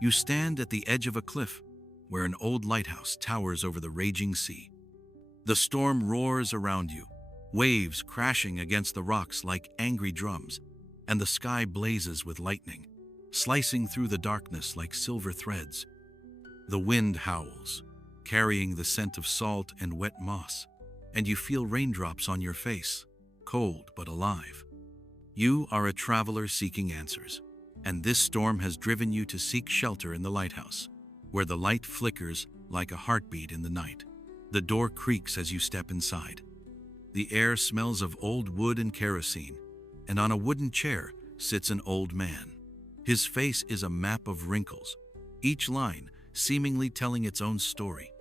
You stand at the edge of a cliff where an old lighthouse towers over the raging sea. The storm roars around you, waves crashing against the rocks like angry drums, and the sky blazes with lightning, slicing through the darkness like silver threads. The wind howls, carrying the scent of salt and wet moss, and you feel raindrops on your face, cold but alive. You are a traveler seeking answers, and this storm has driven you to seek shelter in the lighthouse, where the light flickers like a heartbeat in the night. The door creaks as you step inside. The air smells of old wood and kerosene, and on a wooden chair sits an old man. His face is a map of wrinkles, each line seemingly telling its own story.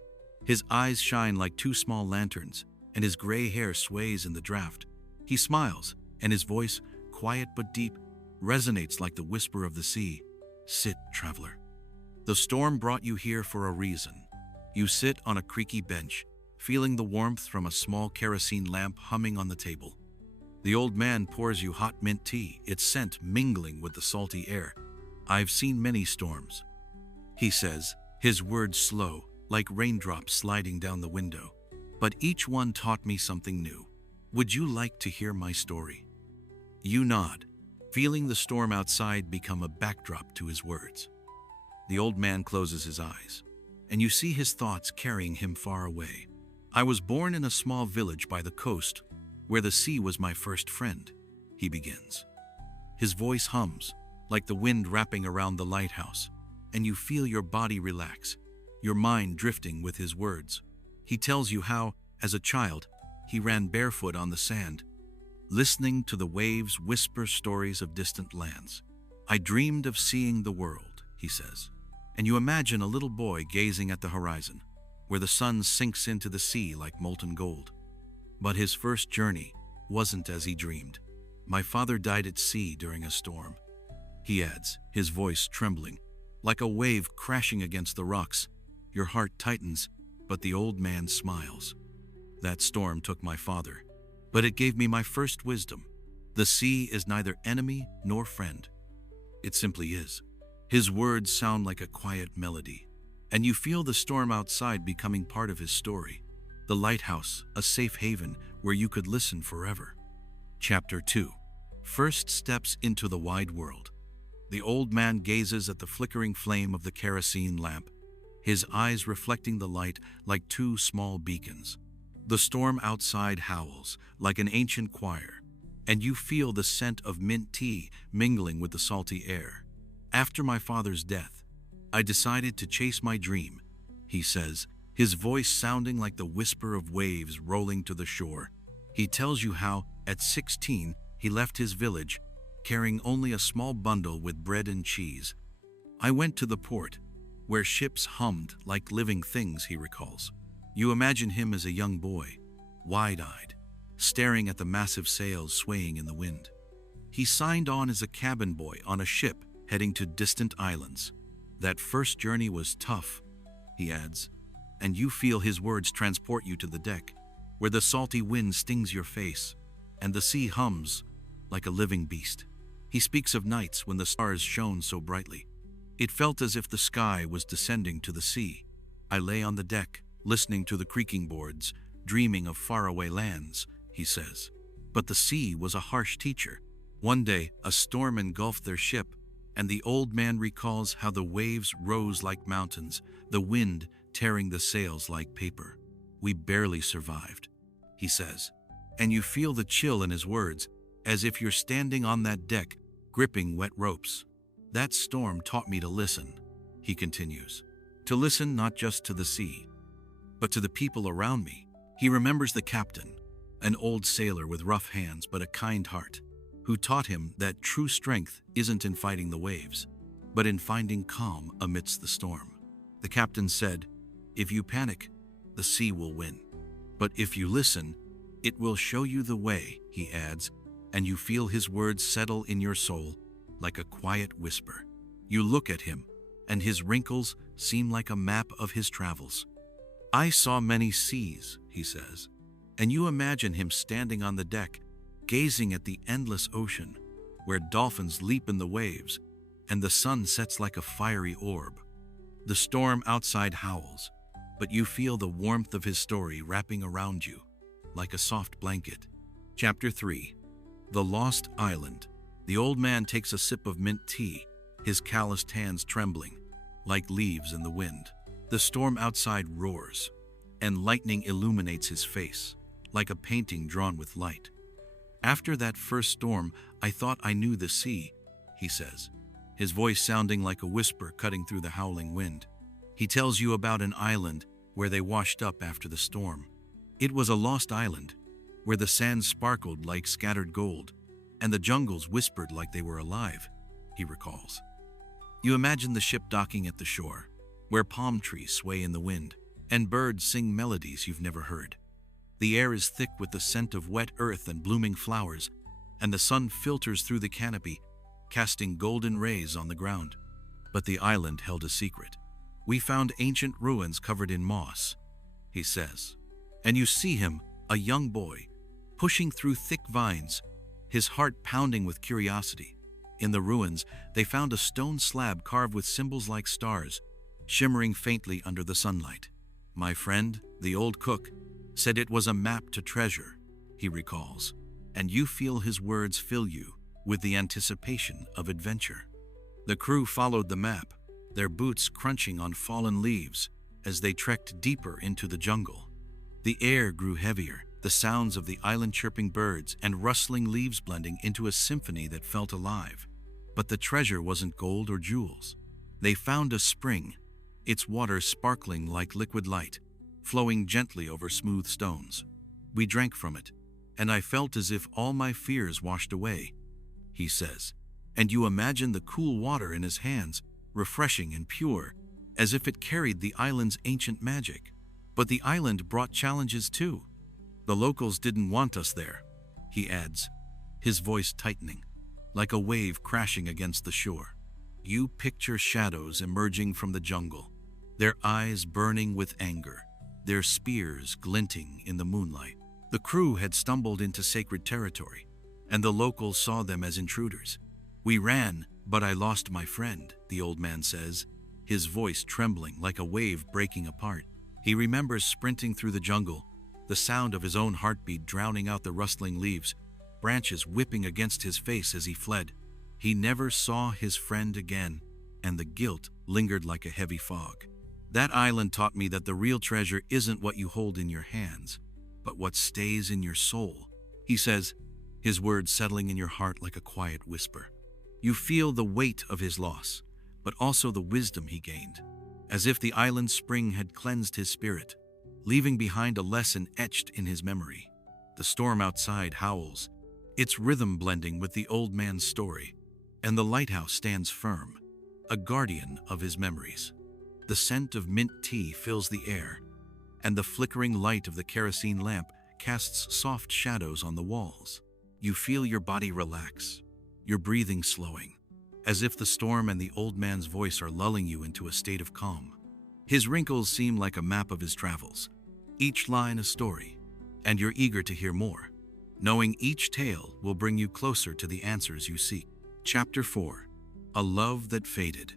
His eyes shine like two small lanterns, and his gray hair sways in the draft. He smiles, and his voice, quiet but deep, resonates like the whisper of the sea. Sit, traveler. The storm brought you here for a reason. You sit on a creaky bench, feeling the warmth from a small kerosene lamp humming on the table. The old man pours you hot mint tea, its scent mingling with the salty air. I've seen many storms, he says, his words slow, like raindrops sliding down the window. But each one taught me something new. Would you like to hear my story? You nod, feeling the storm outside become a backdrop to his words. The old man closes his eyes, and you see his thoughts carrying him far away. I was born in a small village by the coast, where the sea was my first friend, he begins. His voice hums, like the wind wrapping around the lighthouse, and you feel your body relax, your mind drifting with his words. He tells you how, as a child, he ran barefoot on the sand, listening to the waves whisper stories of distant lands. I dreamed of seeing the world, he says, and you imagine a little boy gazing at the horizon, where the sun sinks into the sea like molten gold. But his first journey wasn't as he dreamed. My father died at sea during a storm, he adds, his voice trembling, like a wave crashing against the rocks. Your heart tightens, but the old man smiles. That storm took my father, but it gave me my first wisdom. The sea is neither enemy nor friend. It simply is. His words sound like a quiet melody, and you feel the storm outside becoming part of his story. The lighthouse, a safe haven where you could listen forever. Chapter 2. First steps into the wide world. The old man gazes at the flickering flame of the kerosene lamp, his eyes reflecting the light like two small beacons. The storm outside howls like an ancient choir, and you feel the scent of mint tea mingling with the salty air. After my father's death, I decided to chase my dream, he says, his voice sounding like the whisper of waves rolling to the shore. He tells you how, at 16, he left his village, carrying only a small bundle with bread and cheese. I went to the port, where ships hummed like living things, he recalls. You imagine him as a young boy, wide-eyed, staring at the massive sails swaying in the wind. He signed on as a cabin boy on a ship heading to distant islands. That first journey was tough, he adds, and you feel his words transport you to the deck, where the salty wind stings your face, and the sea hums like a living beast. He speaks of nights when the stars shone so brightly. It felt as if the sky was descending to the sea. I lay on the deck, listening to the creaking boards, dreaming of faraway lands, he says. But the sea was a harsh teacher. One day, a storm engulfed their ship, and the old man recalls how the waves rose like mountains, the wind tearing the sails like paper. We barely survived, he says, and you feel the chill in his words, as if you're standing on that deck, gripping wet ropes. That storm taught me to listen, he continues, to listen not just to the sea, but to the people around me. He remembers the captain, an old sailor with rough hands but a kind heart, who taught him that true strength isn't in fighting the waves, but in finding calm amidst the storm. The captain said, "If you panic, the sea will win. But if you listen, it will show you the way," he adds, and you feel his words settle in your soul like a quiet whisper. You look at him, and his wrinkles seem like a map of his travels. I saw many seas, he says, and you imagine him standing on the deck, gazing at the endless ocean, where dolphins leap in the waves, and the sun sets like a fiery orb. The storm outside howls, but you feel the warmth of his story wrapping around you, like a soft blanket. Chapter 3. The Lost Island. The old man takes a sip of mint tea, his calloused hands trembling, like leaves in the wind. The storm outside roars, and lightning illuminates his face, like a painting drawn with light. "After that first storm, I thought I knew the sea," he says, his voice sounding like a whisper cutting through the howling wind. He tells you about an island where they washed up after the storm. It was a lost island, where the sands sparkled like scattered gold, and the jungles whispered like they were alive, he recalls. You imagine the ship docking at the shore, where palm trees sway in the wind, and birds sing melodies you've never heard. The air is thick with the scent of wet earth and blooming flowers, and the sun filters through the canopy, casting golden rays on the ground. But the island held a secret. "We found ancient ruins covered in moss," he says. And you see him, a young boy, pushing through thick vines, his heart pounding with curiosity. In the ruins, they found a stone slab carved with symbols like stars, shimmering faintly under the sunlight. "My friend, the old cook, said it was a map to treasure," he recalls, and you feel his words fill you with the anticipation of adventure. The crew followed the map, their boots crunching on fallen leaves as they trekked deeper into the jungle. The air grew heavier, the sounds of the island chirping birds and rustling leaves blending into a symphony that felt alive. But the treasure wasn't gold or jewels. They found a spring, its water sparkling like liquid light, flowing gently over smooth stones. "We drank from it, and I felt as if all my fears washed away," he says. And you imagine the cool water in his hands, refreshing and pure, as if it carried the island's ancient magic. But the island brought challenges too. "The locals didn't want us there," he adds, his voice tightening, like a wave crashing against the shore. You picture shadows emerging from the jungle, their eyes burning with anger, their spears glinting in the moonlight. The crew had stumbled into sacred territory, and the locals saw them as intruders. "We ran, but I lost my friend," the old man says, his voice trembling like a wave breaking apart. He remembers sprinting through the jungle, the sound of his own heartbeat drowning out the rustling leaves, branches whipping against his face as he fled. He never saw his friend again, and the guilt lingered like a heavy fog. "That island taught me that the real treasure isn't what you hold in your hands, but what stays in your soul," he says, his words settling in your heart like a quiet whisper. You feel the weight of his loss, but also the wisdom he gained, as if the island's spring had cleansed his spirit, leaving behind a lesson etched in his memory. The storm outside howls, its rhythm blending with the old man's story, and the lighthouse stands firm, a guardian of his memories. The scent of mint tea fills the air, and the flickering light of the kerosene lamp casts soft shadows on the walls. You feel your body relax, your breathing slowing, as if the storm and the old man's voice are lulling you into a state of calm. His wrinkles seem like a map of his travels, each line a story, and you're eager to hear more, knowing each tale will bring you closer to the answers you seek. Chapter 4. A Love That Faded.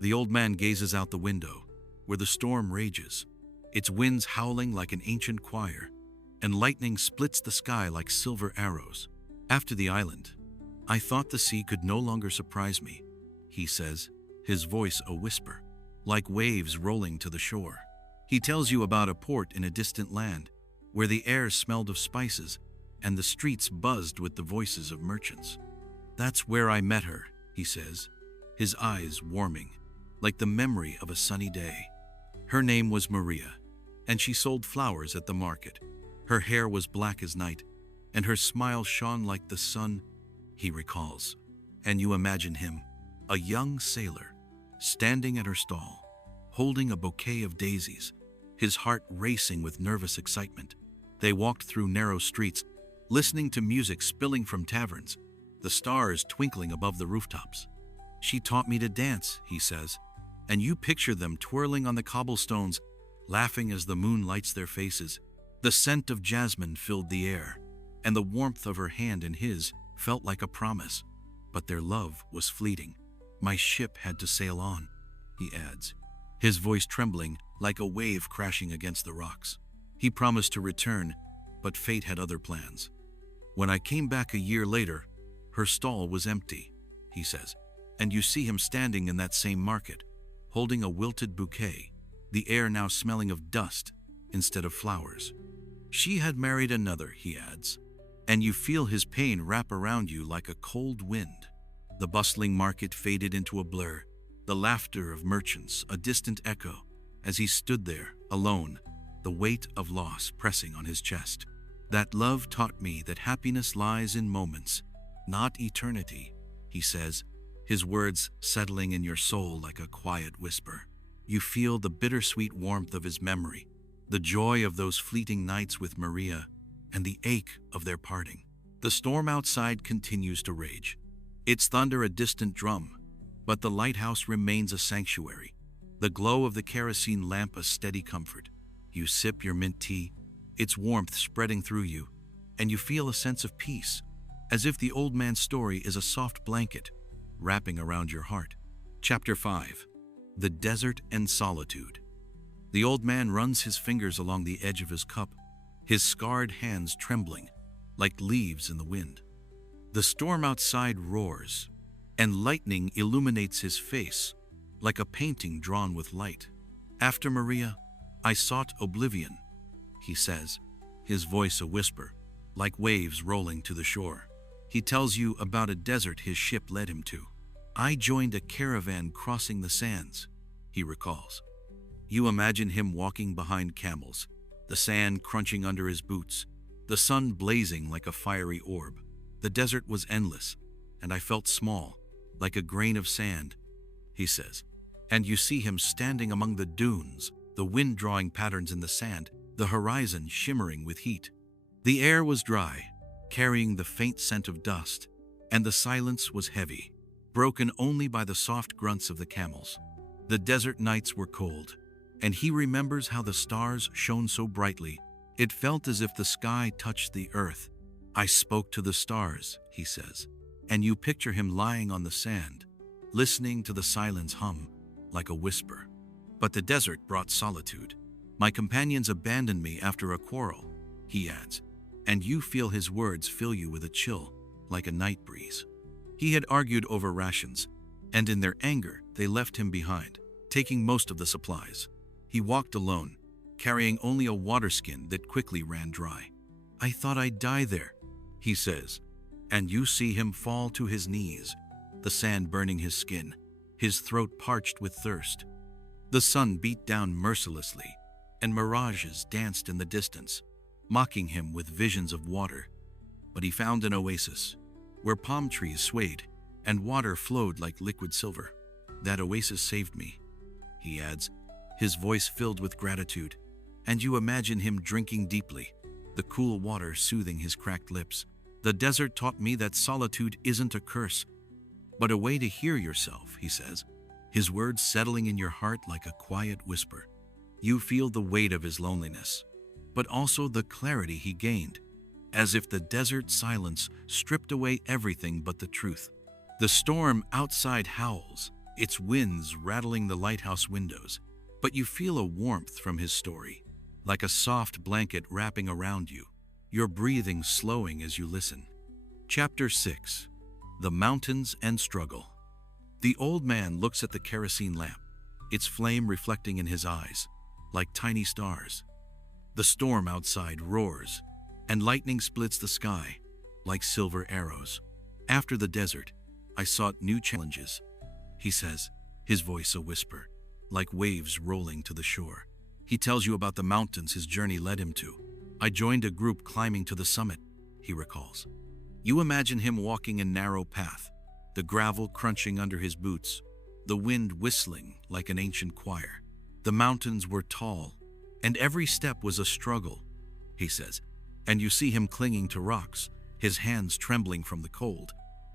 The old man gazes out the window, where the storm rages, its winds howling like an ancient choir, and lightning splits the sky like silver arrows. After the island, "I thought the sea could no longer surprise me," he says, his voice a whisper, like waves rolling to the shore. He tells you about a port in a distant land, where the air smelled of spices and the streets buzzed with the voices of merchants. "That's where I met her," he says, his eyes warming, like the memory of a sunny day. "Her name was Maria, and she sold flowers at the market. Her hair was black as night, and her smile shone like the sun," he recalls. And you imagine him, a young sailor, standing at her stall, holding a bouquet of daisies, his heart racing with nervous excitement. They walked through narrow streets, listening to music spilling from taverns, the stars twinkling above the rooftops. "She taught me to dance," he says, and you picture them twirling on the cobblestones, laughing as the moon lights their faces. The scent of jasmine filled the air, and the warmth of her hand in his felt like a promise, but their love was fleeting. My ship had to sail on, he adds, his voice trembling like a wave crashing against the rocks. He promised to return, but fate had other plans. When I came back a year later, her stall was empty, he says, and you see him standing in that same market, holding a wilted bouquet, the air now smelling of dust instead of flowers. She had married another, he adds, and you feel his pain wrap around you like a cold wind. The bustling market faded into a blur, the laughter of merchants a distant echo, as he stood there, alone, the weight of loss pressing on his chest. That love taught me that happiness lies in moments, not eternity, he says, his words settling in your soul like a quiet whisper. You feel the bittersweet warmth of his memory, the joy of those fleeting nights with Maria, and the ache of their parting. The storm outside continues to rage, its thunder a distant drum, but the lighthouse remains a sanctuary, the glow of the kerosene lamp a steady comfort. You sip your mint tea, its warmth spreading through you, and you feel a sense of peace, as if the old man's story is a soft blanket wrapping around your heart. Chapter 5. The Desert and Solitude. The old man runs his fingers along the edge of his cup, his scarred hands trembling like leaves in the wind. The storm outside roars, and lightning illuminates his face like a painting drawn with light. After Maria, I sought oblivion, he says, his voice a whisper, like waves rolling to the shore. He tells you about a desert his ship led him to. I joined a caravan crossing the sands, he recalls. You imagine him walking behind camels, the sand crunching under his boots, the sun blazing like a fiery orb. The desert was endless, and I felt small, like a grain of sand, he says. And you see him standing among the dunes, the wind drawing patterns in the sand, the horizon shimmering with heat. The air was dry, carrying the faint scent of dust, and the silence was heavy, broken only by the soft grunts of the camels. The desert nights were cold, and he remembers how the stars shone so brightly. It felt as if the sky touched the earth. I spoke to the stars, he says, and you picture him lying on the sand, listening to the silence hum like a whisper. But the desert brought solitude. My companions abandoned me after a quarrel, he adds, and you feel his words fill you with a chill, like a night breeze. He had argued over rations, and in their anger they left him behind, taking most of the supplies. He walked alone, carrying only a water skin that quickly ran dry. I thought I'd die there, he says, and you see him fall to his knees, the sand burning his skin, his throat parched with thirst. The sun beat down mercilessly, and mirages danced in the distance, mocking him with visions of water. But he found an oasis, where palm trees swayed and water flowed like liquid silver. That oasis saved me, he adds, his voice filled with gratitude, and you imagine him drinking deeply, the cool water soothing his cracked lips. The desert taught me that solitude isn't a curse, but a way to hear yourself, he says, his words settling in your heart like a quiet whisper. You feel the weight of his loneliness, but also the clarity he gained, as if the desert silence stripped away everything but the truth. The storm outside howls, its winds rattling the lighthouse windows, but you feel a warmth from his story, like a soft blanket wrapping around you, your breathing slowing as you listen. Chapter 6. The Mountains and Struggle. The old man looks at the kerosene lamp, its flame reflecting in his eyes, like tiny stars. The storm outside roars, and lightning splits the sky, like silver arrows. After the desert, I sought new challenges, he says, his voice a whisper, like waves rolling to the shore. He tells you about the mountains his journey led him to. I joined a group climbing to the summit, he recalls. You imagine him walking a narrow path, the gravel crunching under his boots, the wind whistling like an ancient choir. The mountains were tall, and every step was a struggle, he says, and you see him clinging to rocks, his hands trembling from the cold,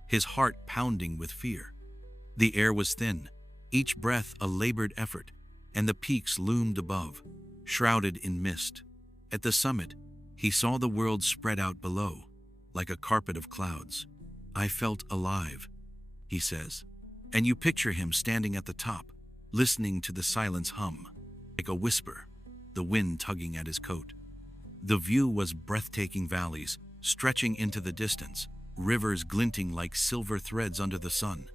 his heart pounding with fear. The air was thin, each breath a labored effort, and the peaks loomed above, shrouded in mist. At the summit, he saw the world spread out below, like a carpet of clouds. I felt alive, he says, And you picture him standing at the top, listening to the silence hum, like a whisper, the wind tugging at his coat. The view was breathtaking valleys, stretching into the distance, rivers glinting like silver threads under the sun.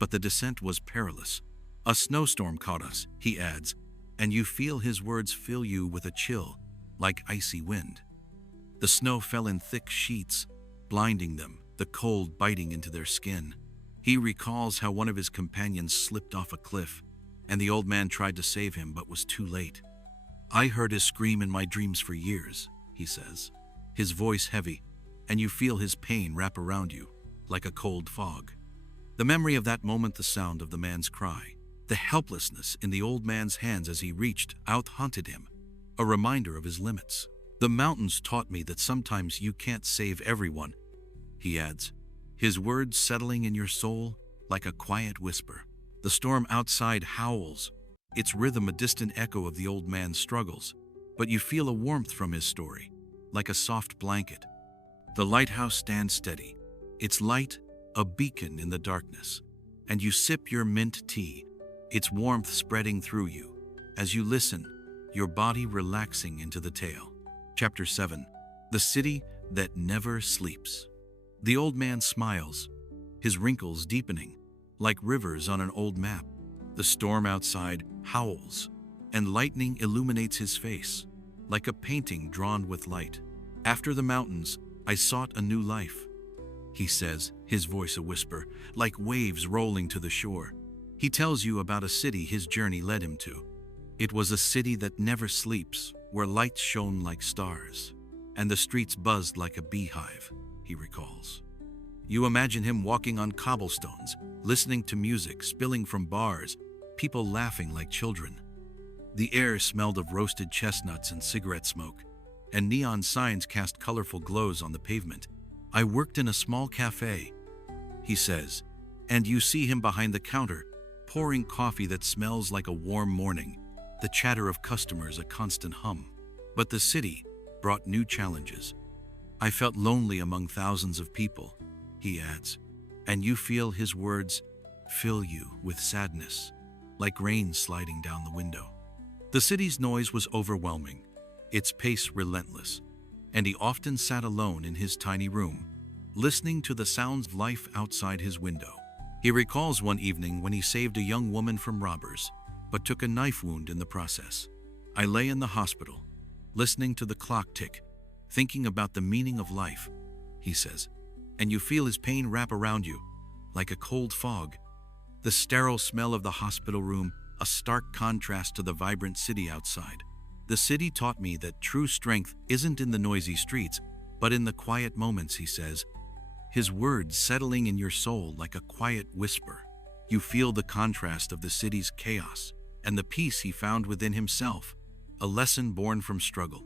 But the descent was perilous. A snowstorm caught us, he adds, and you feel his words fill you with a chill, like icy wind. The snow fell in thick sheets, blinding them, the cold biting into their skin. He recalls how one of his companions slipped off a cliff, and the old man tried to save him but was too late. I heard his scream in my dreams for years, he says, his voice heavy, and you feel his pain wrap around you, like a cold fog. The memory of that moment, the sound of the man's cry, the helplessness in the old man's hands as he reached out haunted him, a reminder of his limits. The mountains taught me that sometimes you can't save everyone, he adds, his words settling in your soul like a quiet whisper. The storm outside howls, its rhythm a distant echo of the old man's struggles, but you feel a warmth from his story, like a soft blanket. The lighthouse stands steady, its light a beacon in the darkness, and you sip your mint tea, its warmth spreading through you. As you listen, your body relaxing into the tale. Chapter 7. The City That Never Sleeps. The old man smiles, his wrinkles deepening, like rivers on an old map. The storm outside howls, and lightning illuminates his face, like a painting drawn with light. After the mountains, I sought a new life, he says, his voice a whisper, like waves rolling to the shore. He tells you about a city his journey led him to. It was a city that never sleeps, where lights shone like stars, and the streets buzzed like a beehive, he recalls. You imagine him walking on cobblestones, listening to music spilling from bars, people laughing like children. The air smelled of roasted chestnuts and cigarette smoke, and neon signs cast colorful glows on the pavement. I worked in a small cafe, he says, and you see him behind the counter, pouring coffee that smells like a warm morning, the chatter of customers a constant hum. But the city brought new challenges. I felt lonely among thousands of people, he adds, and you feel his words fill you with sadness, like rain sliding down the window. The city's noise was overwhelming, its pace relentless, and he often sat alone in his tiny room, listening to the sounds of life outside his window. He recalls one evening when he saved a young woman from robbers, but took a knife wound in the process. I lay in the hospital, listening to the clock tick, thinking about the meaning of life, he says, and you feel his pain wrap around you, like a cold fog. The sterile smell of the hospital room, a stark contrast to the vibrant city outside. The city taught me that true strength isn't in the noisy streets, but in the quiet moments, he says, his words settling in your soul like a quiet whisper. You feel the contrast of the city's chaos and the peace he found within himself, a lesson born from struggle.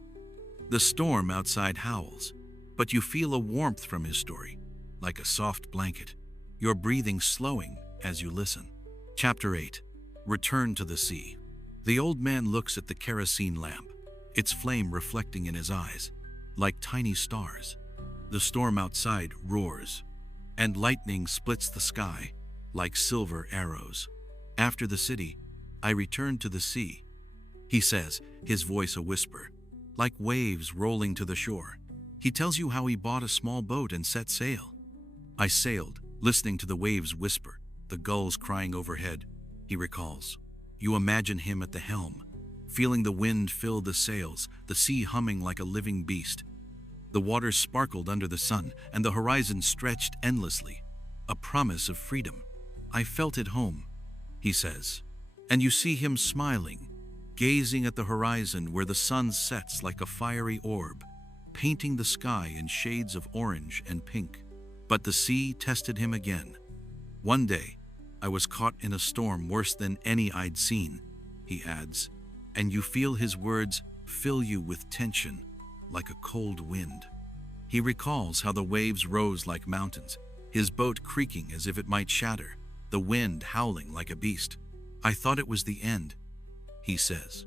The storm outside howls, but you feel a warmth from his story, like a soft blanket, your breathing slowing as you listen. Chapter 8. Return to the Sea. The old man looks at the kerosene lamp, its flame reflecting in his eyes, like tiny stars. The storm outside roars, and lightning splits the sky like silver arrows. After the city, I return to the sea, he says, his voice a whisper, like waves rolling to the shore. He tells you how he bought a small boat and set sail. I sailed, listening to the waves whisper, the gulls crying overhead, he recalls. You imagine him at the helm, feeling the wind fill the sails, the sea humming like a living beast. The waters sparkled under the sun, and the horizon stretched endlessly, a promise of freedom. I felt at home, he says, and you see him smiling, gazing at the horizon where the sun sets like a fiery orb, painting the sky in shades of orange and pink. But the sea tested him again. One day, I was caught in a storm worse than any I'd seen, he adds, and you feel his words fill you with tension, like a cold wind. He recalls how the waves rose like mountains, his boat creaking as if it might shatter, the wind howling like a beast. I thought it was the end, he says,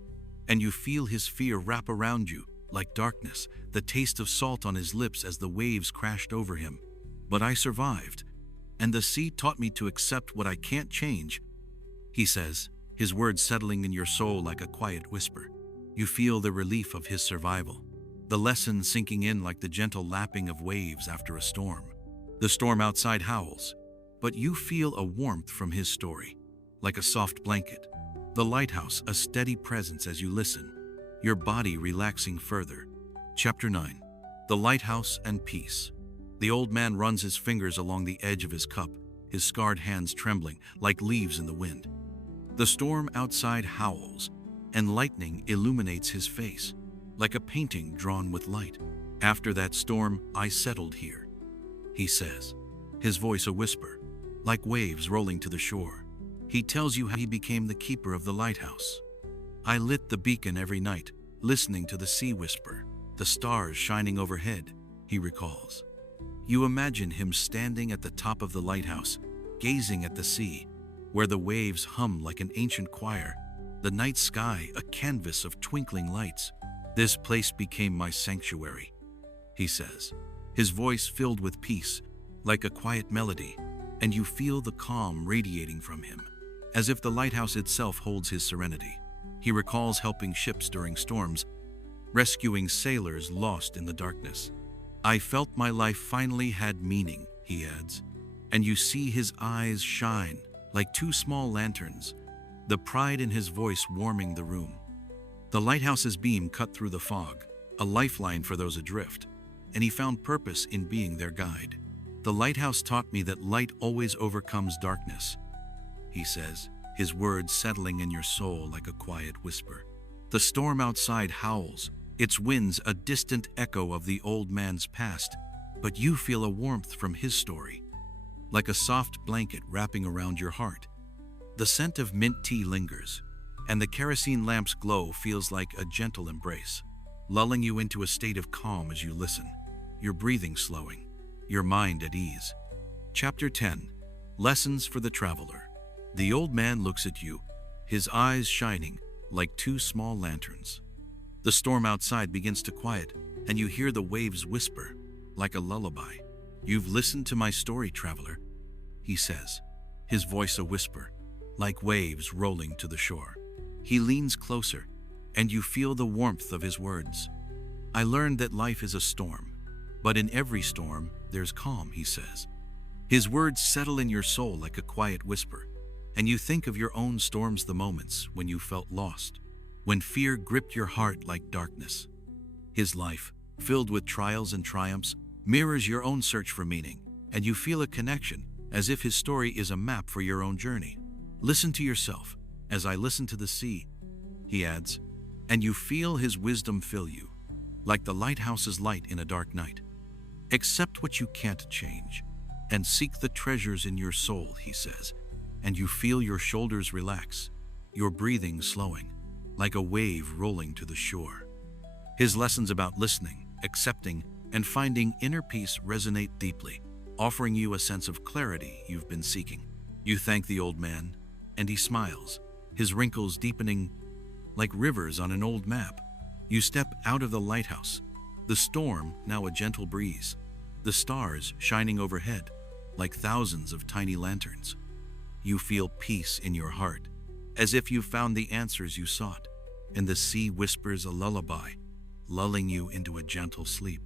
and you feel his fear wrap around you like darkness, the taste of salt on his lips as the waves crashed over him. But I survived, And the sea taught me to accept what I can't change, he says, his words settling in your soul like a quiet whisper. You feel the relief of his survival, the lesson sinking in like the gentle lapping of waves after a storm. The storm outside howls, but you feel a warmth from his story, like a soft blanket. The lighthouse, a steady presence as you listen, your body relaxing further. Chapter 9. The Lighthouse and Peace. The old man runs his fingers along the edge of his cup, his scarred hands trembling like leaves in the wind. The storm outside howls, and lightning illuminates his face, like a painting drawn with light. After that storm, I settled here, he says, his voice a whisper, like waves rolling to the shore. He tells you how he became the keeper of the lighthouse. I lit the beacon every night, listening to the sea whisper, the stars shining overhead, he recalls. You imagine him standing at the top of the lighthouse, gazing at the sea, where the waves hum like an ancient choir, the night sky a canvas of twinkling lights. This place became my sanctuary, he says, his voice filled with peace, like a quiet melody, and you feel the calm radiating from him, as if the lighthouse itself holds his serenity. He recalls helping ships during storms, rescuing sailors lost in the darkness. I felt my life finally had meaning, he adds, and you see his eyes shine like two small lanterns, the pride in his voice warming the room. The lighthouse's beam cut through the fog, a lifeline for those adrift, and he found purpose in being their guide. The lighthouse taught me that light always overcomes darkness, he says, his words settling in your soul like a quiet whisper. The storm outside howls, its winds a distant echo of the old man's past, but you feel a warmth from his story, like a soft blanket wrapping around your heart. The scent of mint tea lingers, and the kerosene lamp's glow feels like a gentle embrace, lulling you into a state of calm as you listen, your breathing slowing, your mind at ease. Chapter 10. Lessons for the Traveler. The old man looks at you, his eyes shining like two small lanterns. The storm outside begins to quiet, and you hear the waves whisper, like a lullaby. You've listened to my story, traveler, he says, his voice a whisper, like waves rolling to the shore. He leans closer, and you feel the warmth of his words. I learned that life is a storm, but in every storm, there's calm, he says. His words settle in your soul like a quiet whisper, and you think of your own storms, the moments when you felt lost, when fear gripped your heart like darkness. His life, filled with trials and triumphs, mirrors your own search for meaning, and you feel a connection, as if his story is a map for your own journey. Listen to yourself, as I listen to the sea, he adds, and you feel his wisdom fill you, like the lighthouse's light in a dark night. Accept what you can't change, and seek the treasures in your soul, he says, and you feel your shoulders relax, your breathing slowing, like a wave rolling to the shore. His lessons about listening, accepting, and finding inner peace resonate deeply, offering you a sense of clarity you've been seeking. You thank the old man, and he smiles, his wrinkles deepening like rivers on an old map. You step out of the lighthouse, the storm now a gentle breeze, the stars shining overhead like thousands of tiny lanterns. You feel peace in your heart, as if you found the answers you sought, and the sea whispers a lullaby, lulling you into a gentle sleep.